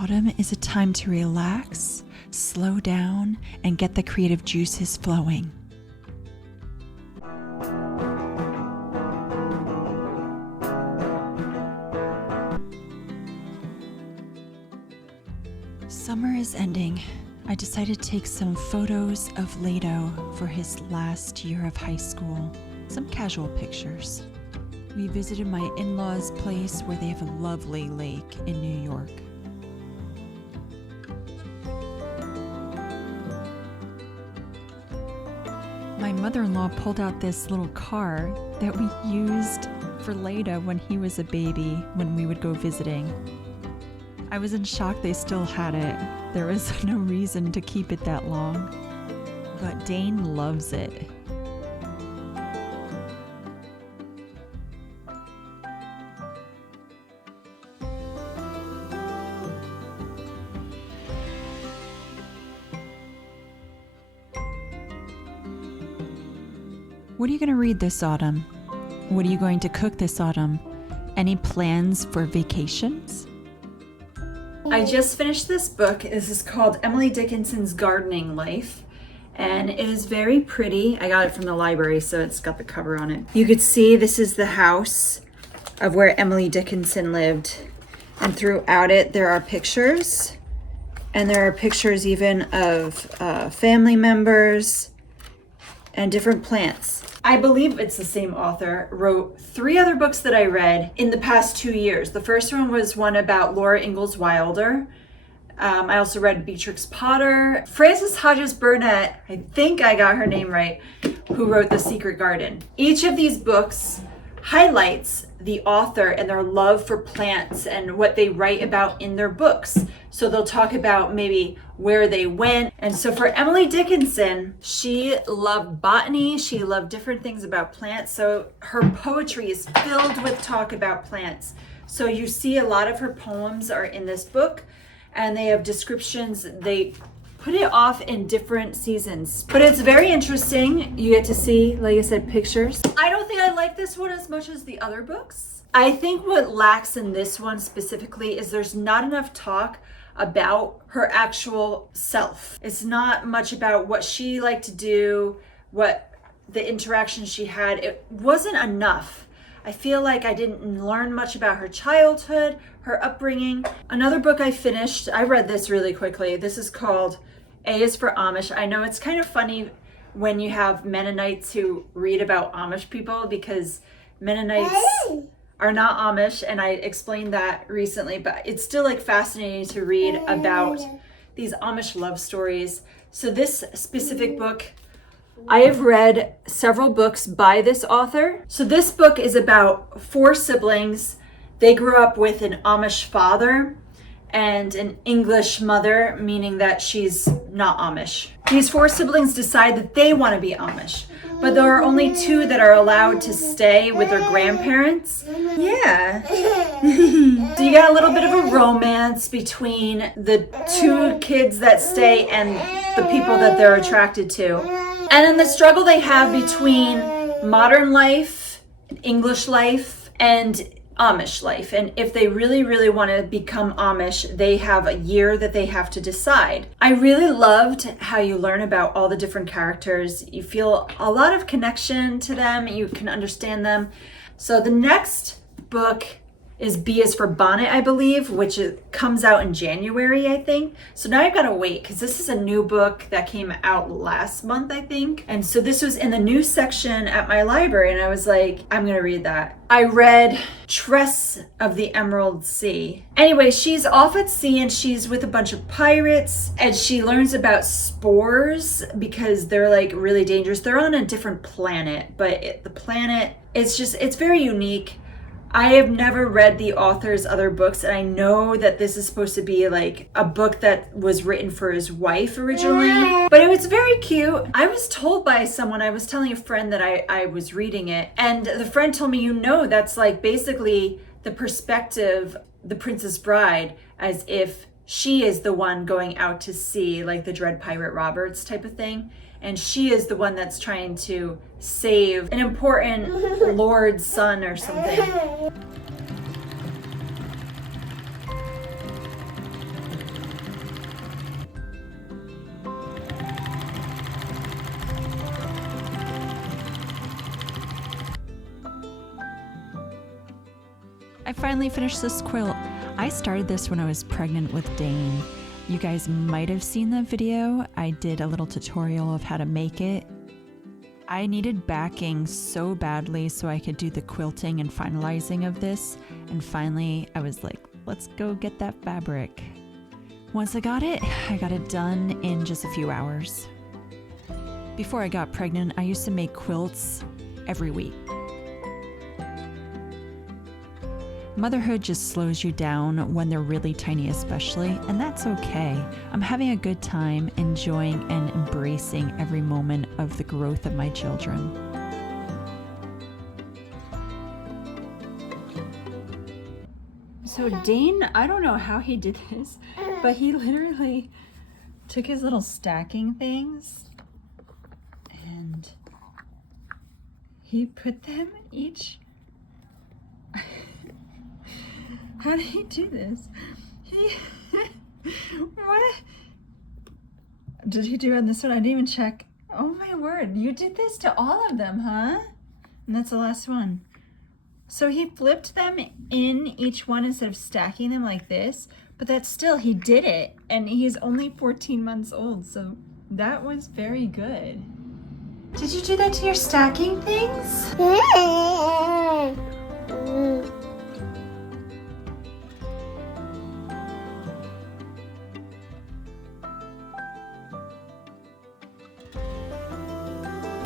Autumn is a time to relax, slow down, and get the creative juices flowing. Summer is ending. I decided to take some photos of Lado for his last year of high school. Some casual pictures. We visited my in-laws' place where they have a lovely lake in New York. My mother-in-law pulled out this little car that we used for Lado when he was a baby when we would go visiting. I was in shock they still had it. There was no reason to keep it that long. But Dane loves it. What are you going to read this autumn? What are you going to cook this autumn? Any plans for vacations? I just finished this book. This is called Emily Dickinson's Gardening Life, and it is very pretty. I got it from the library, so it's got the cover on it. You could see this is the house of where Emily Dickinson lived, and throughout it there are pictures, and there are pictures even of family members and different plants. I believe it's the same author, wrote 3 other books that I read in the past 2 years. The first one was one about Laura Ingalls Wilder. I also read Beatrix Potter. Frances Hodges Burnett, I think I got her name right, who wrote The Secret Garden. Each of these books highlights the author and their love for plants and what they write about in their books. So they'll talk about maybe where they went. And so for Emily Dickinson, she loved botany. She loved different things about plants. So her poetry is filled with talk about plants. So you see a lot of her poems are in this book, and they have descriptions. They put it off in different seasons, but it's very interesting. You get to see, like I said, pictures. I don't think I like this one as much as the other books. I think what lacks in this one specifically is there's not enough talk about her actual self. It's not much about what she liked to do, what the interactions she had. It wasn't enough. I feel like I didn't learn much about her childhood, her upbringing. Another book I finished, I read this really quickly. This is called A is for Amish. I know it's kind of funny when you have Mennonites who read about Amish people, because Mennonites are not Amish, and I explained that recently, but it's still like fascinating to read about these Amish love stories. So this specific book, I have read several books by this author. So this book is about 4 siblings. They grew up with an Amish father and an English mother, meaning that she's not Amish. These 4 siblings decide that they want to be Amish, but there are only 2 that are allowed to stay with their grandparents. Yeah. So you got a little bit of a romance between the 2 kids that stay and the people that they're attracted to. And then the struggle they have between modern life, English life, and Amish life. And if they really, really want to become Amish, they have a year that they have to decide. I really loved how you learn about all the different characters. You feel a lot of connection to them. You can understand them. So the next book is B is for Bonnet, I believe, which comes out in January, I think. So now I've got to wait, because this is a new book that came out last month, I think. And so this was in the news section at my library, and I was like, I'm going to read that. I read Tress of the Emerald Sea. Anyway, she's off at sea, and she's with a bunch of pirates, and she learns about spores because they're like really dangerous. They're on a different planet, but the planet, it's very unique. I have never read the author's other books, and I know that this is supposed to be like a book that was written for his wife originally, but it was very cute. I was told by someone, I was telling a friend that I was reading it, and the friend told me, that's like basically the perspective, the Princess Bride, as if she is the one going out to sea, like the Dread Pirate Roberts type of thing. And she is the one that's trying to save an important lord's son or something. I finally finished this quilt. I started this when I was pregnant with Dane. You guys might have seen the video. I did a little tutorial of how to make it. I needed backing so badly so I could do the quilting and finalizing of this. And finally, I was like, let's go get that fabric. Once I got it done in just a few hours. Before I got pregnant, I used to make quilts every week. Motherhood just slows you down when they're really tiny especially, and that's okay. I'm having a good time enjoying and embracing every moment of the growth of my children. So Dane, I don't know how he did this, but he literally took his little stacking things and he put them each. How did he do this? What did he do on this one? I didn't even check. Oh my word, you did this to all of them, huh? And that's the last one. So he flipped them in each one instead of stacking them like this, but that's still, he did it, and he's only 14 months old, so that was very good. Did you do that to your stacking things?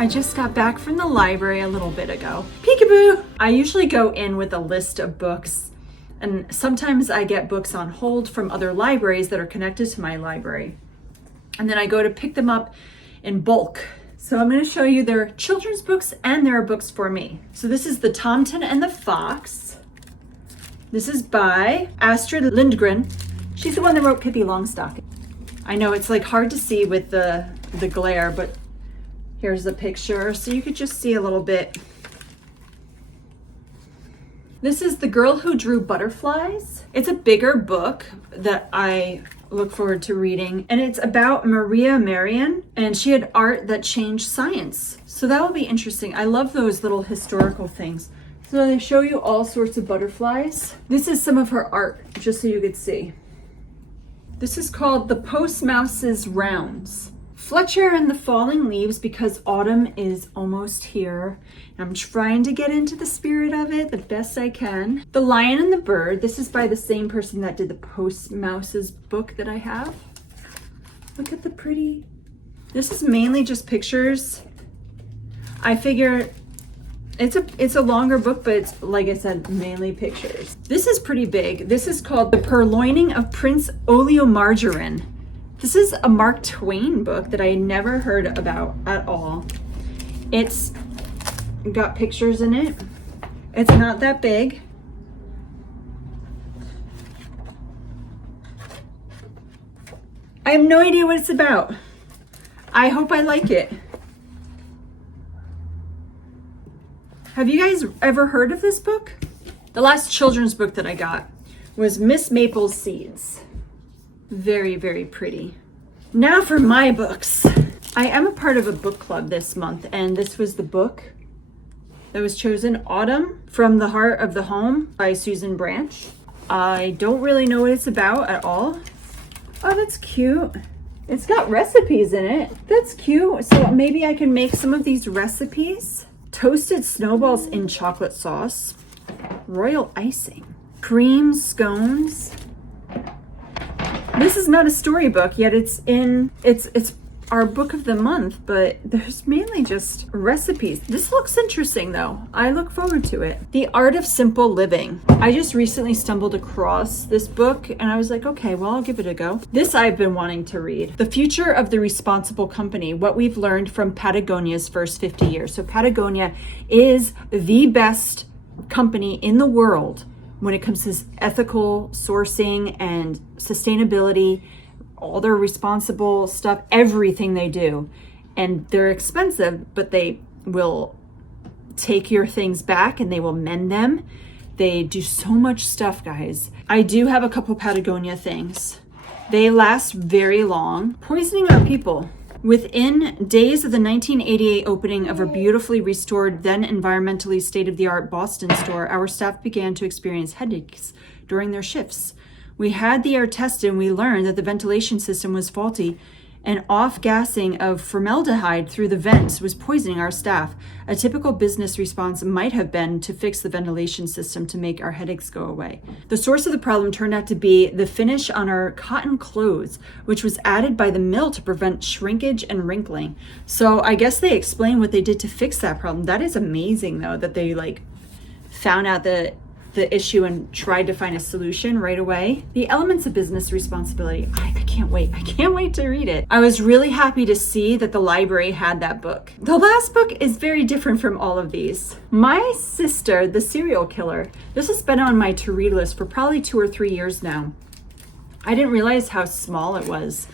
I just got back from the library a little bit ago. Peekaboo! I usually go in with a list of books, and sometimes I get books on hold from other libraries that are connected to my library. And then I go to pick them up in bulk. So I'm going to show you their children's books and there are books for me. So this is The Tomten and the Fox. This is by Astrid Lindgren. She's the one that wrote Pippi Longstocking. I know it's like hard to see with the glare, but here's the picture, so you could just see a little bit. This is The Girl Who Drew Butterflies. It's a bigger book that I look forward to reading, and it's about Maria Marian, and she had art that changed science. So that will be interesting. I love those little historical things. So they show you all sorts of butterflies. This is some of her art, just so you could see. This is called The Post Mouse's Rounds. Fletcher and the Falling Leaves, because autumn is almost here. I'm trying to get into the spirit of it the best I can. The Lion and the Bird. This is by the same person that did the Post Mouse's book that I have. Look at the pretty. This is mainly just pictures. I figure it's a longer book, but it's, like I said, mainly pictures. This is pretty big. This is called The Purloining of Prince Oleomargarine. This is a Mark Twain book that I had never heard about at all. It's got pictures in it. It's not that big. I have no idea what it's about. I hope I like it. Have you guys ever heard of this book? The last children's book that I got was Miss Maple's Seeds. Very, very pretty. Now for my books. I am a part of a book club this month, and this was the book that was chosen, Autumn from the Heart of the Home by Susan Branch. I don't really know what it's about at all. Oh, that's cute. It's got recipes in it. That's cute. So maybe I can make some of these recipes. Toasted snowballs in chocolate sauce. Royal icing. Cream scones. This is not a storybook, yet it's our book of the month, but there's mainly just recipes. This looks interesting though. I look forward to it. The Art of Simple Living. I just recently stumbled across this book and I was like, okay, well, I'll give it a go. This I've been wanting to read. The Future of the Responsible Company, What We've Learned from Patagonia's First 50 Years. So Patagonia is the best company in the world when it comes to ethical sourcing and sustainability, all their responsible stuff, everything they do. And they're expensive, but they will take your things back and they will mend them. They do so much stuff, guys. I do have a couple Patagonia things. They last very long. Poisoning our people. Within days of the 1988 opening of a beautifully restored, then environmentally state-of-the-art Boston store, our staff began to experience headaches during their shifts. We had the air tested and we learned that the ventilation system was faulty, and off-gassing of formaldehyde through the vents was poisoning our staff. A typical business response might have been to fix the ventilation system to make our headaches go away. The source of the problem turned out to be the finish on our cotton clothes, which was added by the mill to prevent shrinkage and wrinkling. So I guess they explained what they did to fix that problem. That is amazing, though, that they found out the issue and tried to find a solution right away. The elements of business responsibility. I can't wait. I can't wait to read it. I was really happy to see that the library had that book. The last book is very different from all of these. My Sister, the Serial Killer. This has been on my to-read list for probably 2 or 3 years now. I didn't realize how small it was.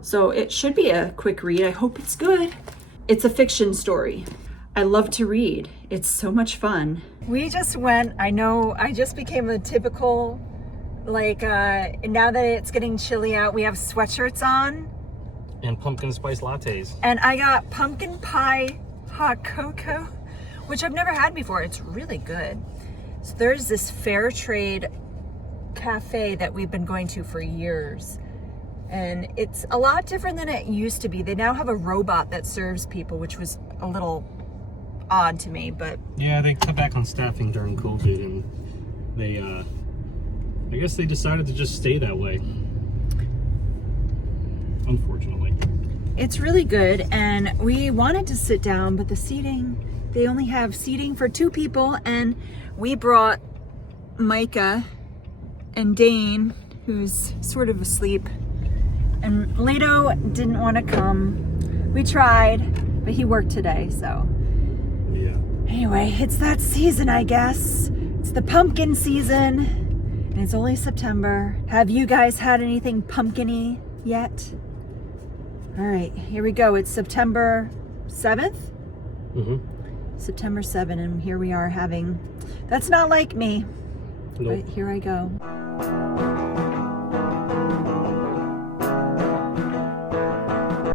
So it should be a quick read. I hope it's good. It's a fiction story. I love to read. It's so much fun. We just went, I know, I just became a typical, now that it's getting chilly out, we have sweatshirts on. And pumpkin spice lattes. And I got pumpkin pie hot cocoa, which I've never had before. It's really good. So there's this fair trade cafe that we've been going to for years. And it's a lot different than it used to be. They now have a robot that serves people, which was a little odd to me, but yeah, they cut back on staffing during COVID, and they I guess they decided to just stay that way, unfortunately. It's really good, and we wanted to sit down, but the seating, they only have seating for 2 people, and we brought Micah and Dane, who's sort of asleep, and Leto didn't want to come. We tried, but he worked today, so yeah. Anyway, it's that season, I guess. It's the pumpkin season, and it's only September. Have you guys had anything pumpkin-y yet? All right, here we go. It's September 7th? Mm-hmm. September 7th, and here we are having... That's not like me, Nope. but here I go.